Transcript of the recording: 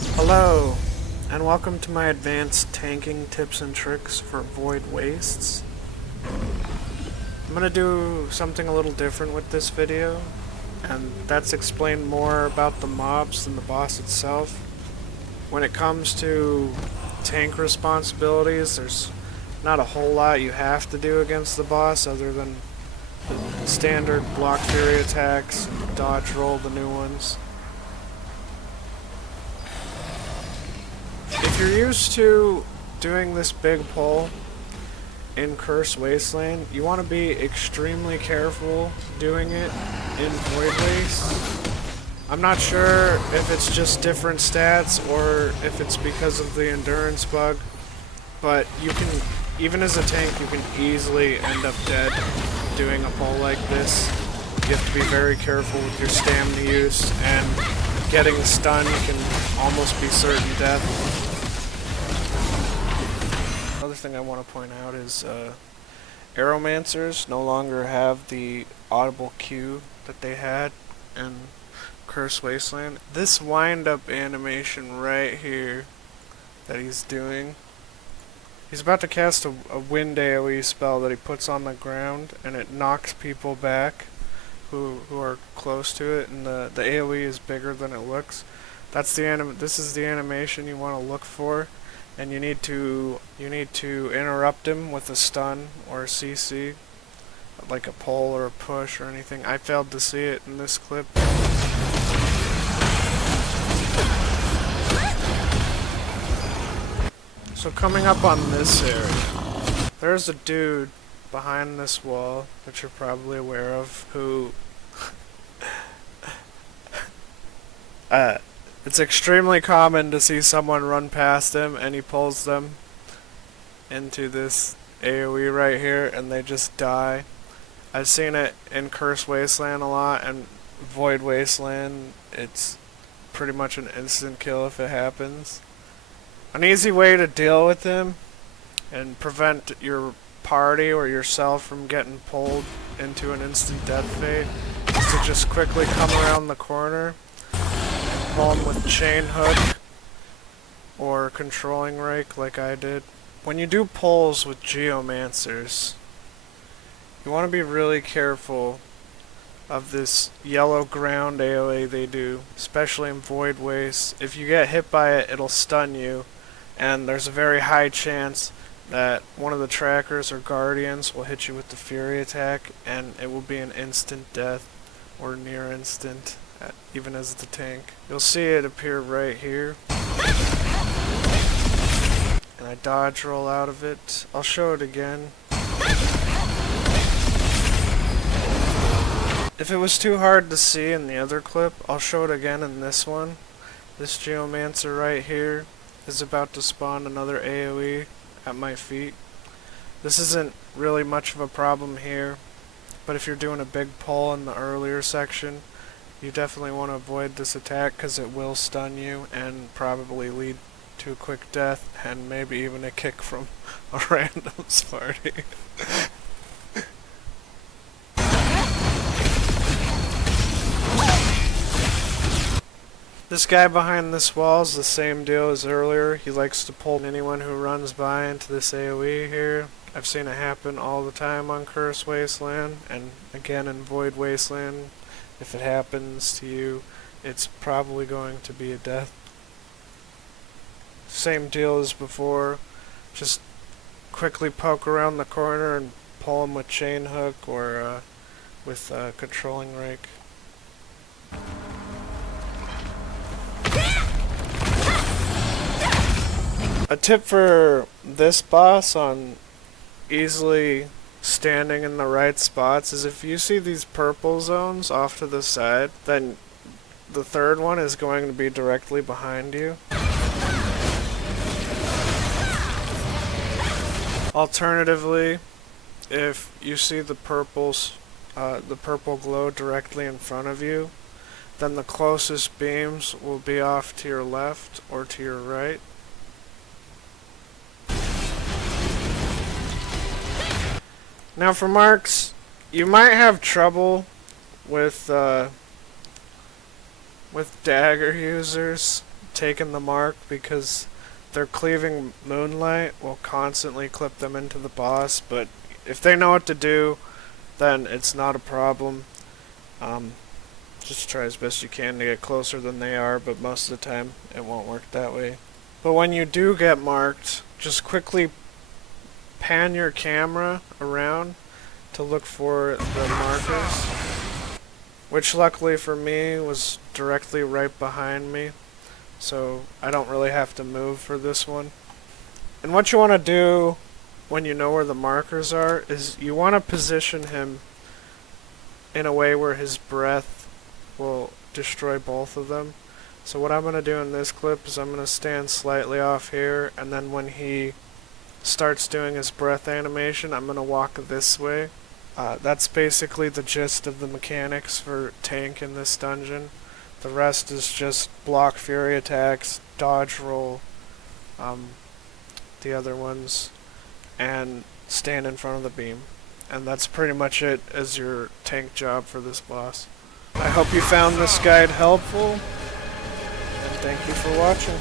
Hello, and welcome to my advanced tanking tips and tricks for Voidwastes. I'm gonna do something a little different with this video, and that's explain more about the mobs than the boss itself. When it comes to tank responsibilities, there's not a whole lot you have to do against the boss other than the standard block fury attacks, dodge roll the new ones. If you're used to doing this big pull in Cursed Wasteland, you want to be extremely careful doing it in Voidwastes. I'm not sure if it's just different stats or if it's because of the endurance bug, but you can, even as a tank, you can easily end up dead doing a pull like this. You have to be very careful with your stamina use, and getting stunned can almost be certain death. Another thing I want to point out is Aeromancers no longer have the audible cue that they had in Cursed Wasteland. This wind-up animation right here that he's doing, he's about to cast a wind AoE spell that he puts on the ground, and it knocks people back who are close to it, and the AoE is bigger than it looks. That's the this is the animation you want to look for, and you need to interrupt him with a stun or a CC, like a pull or a push or anything. I failed to see it in this clip. So coming up on this area, there's a dude behind this wall that you're probably aware of who it's extremely common to see someone run past him and he pulls them into this AoE right here and they just die. I've seen it in Cursed Wasteland a lot, and Void Wasteland it's pretty much an instant kill if it happens. An easy way to deal with him and prevent your party or yourself from getting pulled into an instant death fate is to just quickly come around the corner and pull him with chain hook or controlling rake like I did. When you do pulls with Geomancers, you want to be really careful of this yellow ground AoE they do, especially in Void Waste. If you get hit by it, it'll stun you, and there's a very high chance that one of the trackers or guardians will hit you with the fury attack, and it will be an instant death or near instant, even as the tank. You'll see it appear right here, and I dodge roll out of it. I'll show it again. If it was too hard to see in the other clip, I'll show it again in this one. This Geomancer right here is about to spawn another AoE at my feet. This isn't really much of a problem here, but if you're doing a big pull in the earlier section, you definitely want to avoid this attack because it will stun you and probably lead to a quick death and maybe even a kick from a random's party. This guy behind this wall is the same deal as earlier. He likes to pull anyone who runs by into this AoE here. I've seen it happen all the time on Cursed Wasteland, and again in Void Wasteland. If it happens to you, it's probably going to be a death. Same deal as before. Just quickly poke around the corner and pull him with chain hook or with controlling rake. A tip for this boss on easily standing in the right spots is if you see these purple zones off to the side, then the third one is going to be directly behind you. Alternatively, if you see the purple glow directly in front of you, then the closest beams will be off to your left or to your right. Now for marks, you might have trouble with dagger users taken the mark, because their cleaving moonlight will constantly clip them into the boss, but if they know what to do, then it's not a problem. Just try as best you can to get closer than they are, but most of the time it won't work that way. But when you do get marked, just quickly pan your camera around to look for the markers, which luckily for me was directly right behind me, so I don't really have to move for this one. And what you want to do when you know where the markers are is you want to position him in a way where his breath will destroy both of them. So what I'm going to do in this clip is I'm going to stand slightly off here, and then when he starts doing his breath animation, I'm going to walk this way. That's basically the gist of the mechanics for tank in this dungeon. The rest is just block fury attacks, dodge roll, the other ones, and stand in front of the beam. And that's pretty much it as your tank job for this boss. I hope you found this guide helpful, and thank you for watching.